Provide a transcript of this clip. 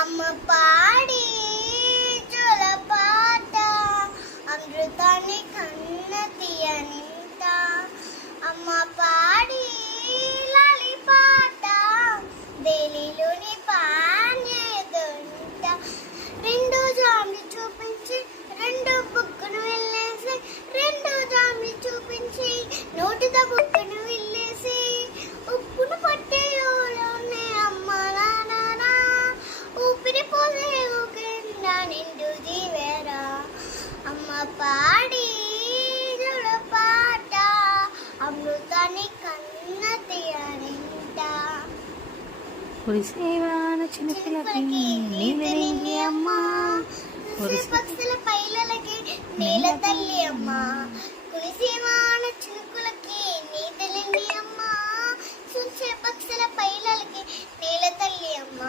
అమ్మ పాడి జలపాత అమృతాన్ని కన్న తీయనింత అమ్మ పాడి లాలిపాట వేలిలోని పాన్యదంట రెండు జామి చూపించి రెండు బుక్కును వెళ్ళేసి రెండు జామి చూపించి నోటితో బుక్కును వెళ్ళేసి ఉప్పును పట్టేయోలోనే అమ్మ నాన్న ఊపిరి పోసే ఊకింద నిండు జీవేరా అమ్మ పాడి జలపాట అమృతాన్ని కన్న తీయనింట కురిసేవాన చిన్నపిల్లకి నీవెనింగి అమ్మా పక్షుల పైలలకి నేల తల్లి అమ్మ కురిసేవాన చినుకులకి నీ తెలింది అమ్మ చూసే పక్షుల పైలలకి నేల తల్లి అమ్మ